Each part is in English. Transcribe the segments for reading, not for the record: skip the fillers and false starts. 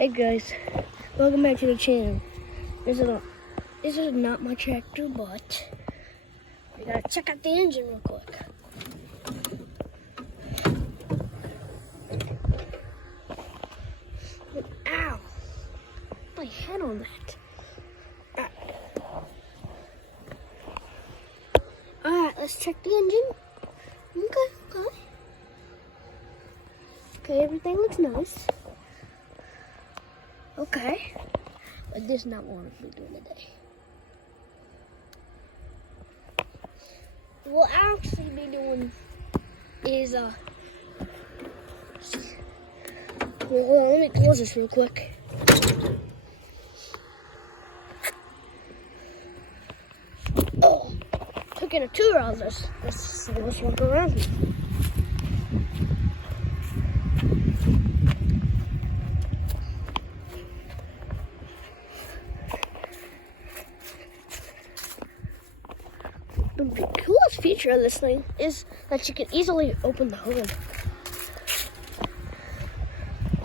Hey guys, welcome back to the channel. This is not my tractor, but we gotta check out the engine real quick. Ow! My head on that. Alright, let's check the engine. Okay, everything looks nice. Okay, but this is not what we're doing today. What I'll actually be doing is, well, hold on, let me close this real quick. Oh, taking a tour of this. Let's walk around here. The coolest feature of this thing is that you can easily open the hood.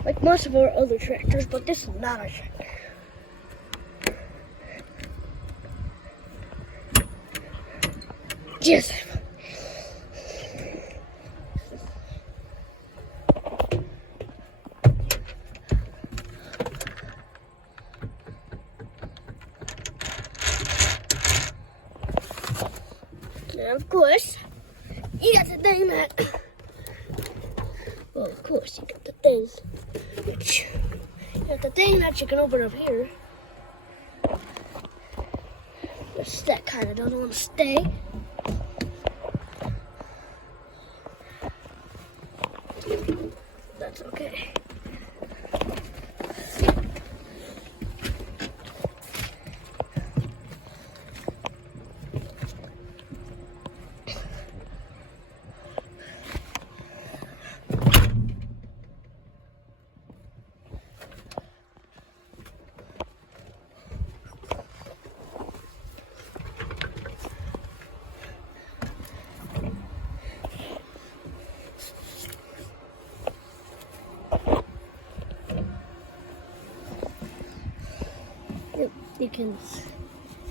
Like most of our other tractors, but this is not a tractor. Yes. And of course, you got the thing that, well, of course, you got the thing, you can open up here. Which that kind of doesn't want to stay. That's okay.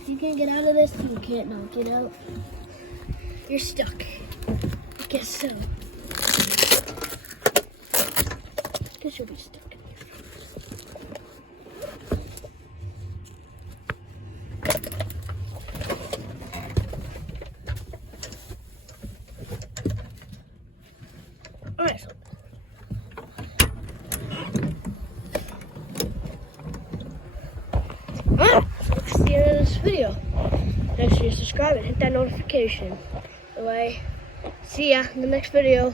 You can get out of this, you can't not get out. You're stuck. I guess so. Guess you'll be stuck in here. Alright, so that's the end of this video. Make sure you subscribe and hit that notification. Anyway, see ya in the next video.